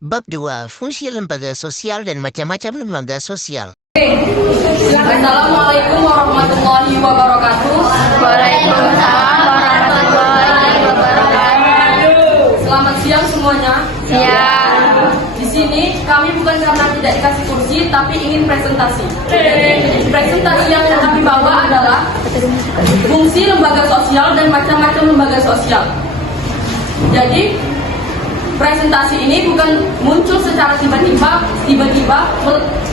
Bab 2. Fungsi lembaga sosial dan macam-macam lembaga sosial. Assalamualaikum warahmatullahi wabarakatuh. Waalaikumsalam warahmatullahi wabarakatuh. Selamat siang semuanya. Siang. Di sini kami bukan karena tidak dikasih kursi, tapi ingin presentasi. Presentasi yang kami bawa adalah fungsi lembaga sosial dan macam-macam lembaga sosial. Jadi presentasi ini bukan muncul secara tiba-tiba,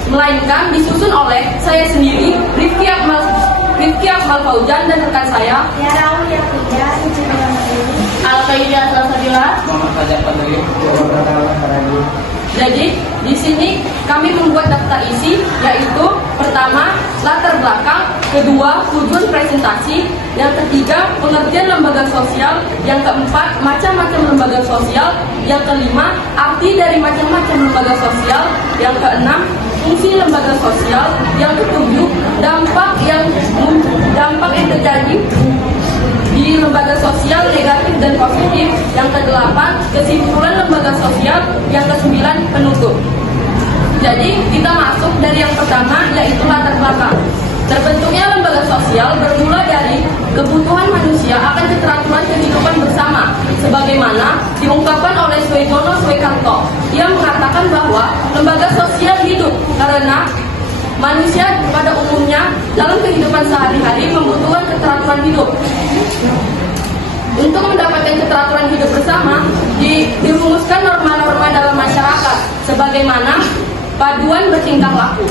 melainkan disusun oleh saya sendiri, Rifki Akmal Fauzan, dan rekan saya Al-Qaeda Salsabila. Jadi di sini kami membuat daftar isi, yaitu pertama latar belakang, kedua tujuan presentasi, yang ketiga pengertian lembaga sosial, yang keempat macam-macam lembaga sosial, yang kelima arti dari macam-macam lembaga sosial, yang keenam fungsi lembaga sosial, yang ketujuh dampak yang terjadi di lembaga sosial negatif dan positif, yang kedelapan kesimpulan lembaga sosial, yang kesembilan penutup. Jadi kita masuk dari yang pertama, yaitu latar belakang. Terbentuknya lembaga sosial bermula dari kebutuhan manusia akan keteraturan kehidupan bersama, sebagaimana diungkapkan oleh Suejono Swekarto. Ia mengatakan bahwa lembaga sosial hidup karena manusia pada umumnya dalam kehidupan sehari-hari membutuhkan keteraturan hidup. Untuk mendapatkan keteraturan hidup bersama, dirumuskan norma-norma dalam masyarakat, sebagaimana paduan bertingkah laku.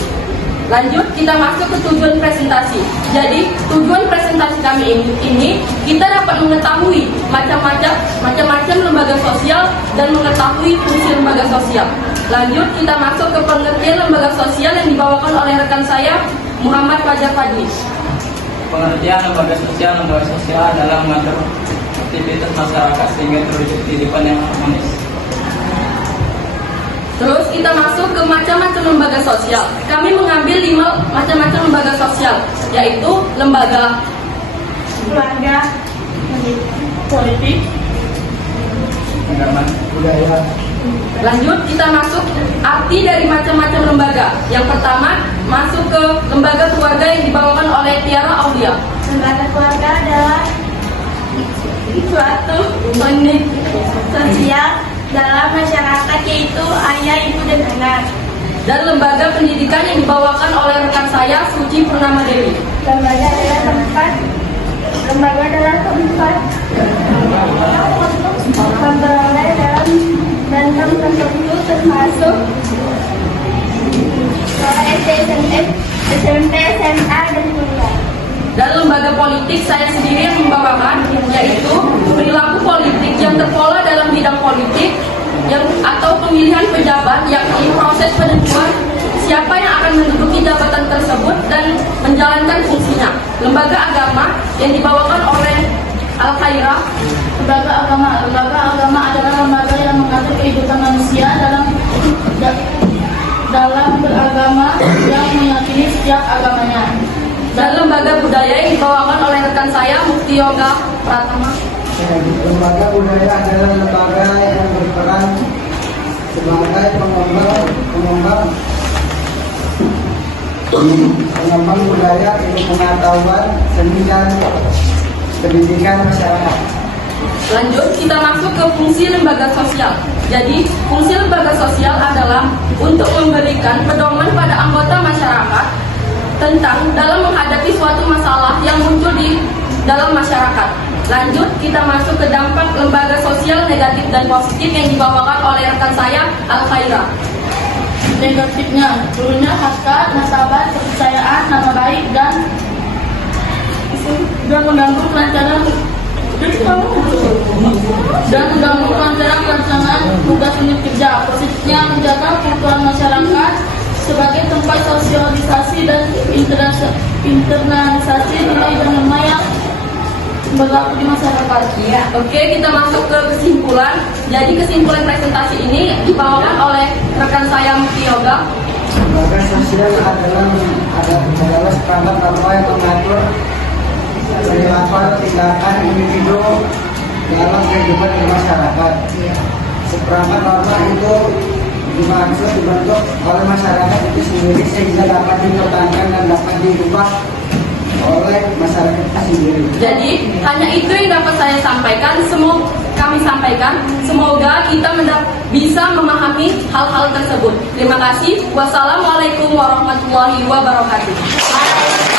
Lanjut, kita masuk ke tujuan presentasi. Jadi, tujuan presentasi kami ini kita dapat mengetahui macam-macam lembaga sosial dan mengetahui fungsi lembaga sosial. Lanjut, kita masuk ke pengertian lembaga sosial yang dibawakan oleh rekan saya, Muhammad Fajar Fadli. Pengertian lembaga sosial adalah mengatur aktivitas masyarakat sehingga terwujud kehidupan yang harmonis. Terus kita masuk ke macam-macam lembaga sosial. Kami mengambil 5 macam-macam lembaga sosial, yaitu lembaga Keluarga, politik, Agama, budaya. Lanjut, kita masuk arti dari macam-macam lembaga. Yang pertama, masuk ke lembaga keluarga yang dibawakan oleh Tiara Aulia. lembaga keluarga adalah suatu unit sosial dalam masyarakat, yaitu ayah, ibu, dan anak. Dan lembaga pendidikan yang dibawakan oleh rekan saya, Suci Purnama Dewi. Lembaga adalah tempat memperoleh dalam bentuk tertentu, termasuk SD, SMP, SMA, dan kuliah. Dan lembaga politik saya sendiri yang membawakan, yaitu perilaku politik yang terpola dalam bidang politik atau pemilihan pejabat, yakni proses penentuan siapa yang akan menduduki jabatan tersebut dan menjalankan fungsinya. Lembaga agama yang dibawakan oleh Al-Khairah. Lembaga agama adalah lembaga yang mengatur kehidupan manusia dalam beragama, yang meyakini setiap agamanya. Dan lembaga budaya yang dibawakan oleh rekan saya, Mufti Yoga Pratama. Lembaga budaya adalah lembaga yang berperan sebagai pengembang budaya, ilmu pengetahuan, seni dan pendidikan masyarakat. Lanjut, kita masuk ke fungsi lembaga sosial. Jadi, fungsi lembaga sosial adalah untuk memberikan pedoman pada anggota masyarakat tentang dalam menghadapi suatu masalah yang muncul di dalam masyarakat. Lanjut, kita masuk ke dampak lembaga sosial negatif dan positif yang dibawakan oleh rekan saya, Al-Khairah. Negatifnya, turunnya harkat, nasabah, kepercayaan, nama baik, dan mengganggu kelancaran pelaksanaan tugas unit kerja. Positifnya, menjaga keutuhan masyarakat sebagai tempat sosialisasi dan internalisasi nilai dan norma yang berlaku di masyarakat. Ya, oke, kita masuk ke kesimpulan. Jadi kesimpulan presentasi ini dibawakan oleh rekan saya, Mufti Yoga. Lembaga sosial adalah seperangkat norma yang mengatur perilaku tindakan individu dalam kehidupan masyarakat. Seperangkat norma itu dimaksud dibentuk oleh masyarakat itu sendiri sehingga dapat dipertahankan dan dapat dirubah oleh masyarakat itu sendiri. Jadi hanya itu yang dapat saya sampaikan. Kami sampaikan. Semoga kita bisa memahami hal-hal tersebut. Terima kasih. Wassalamualaikum warahmatullahi wabarakatuh.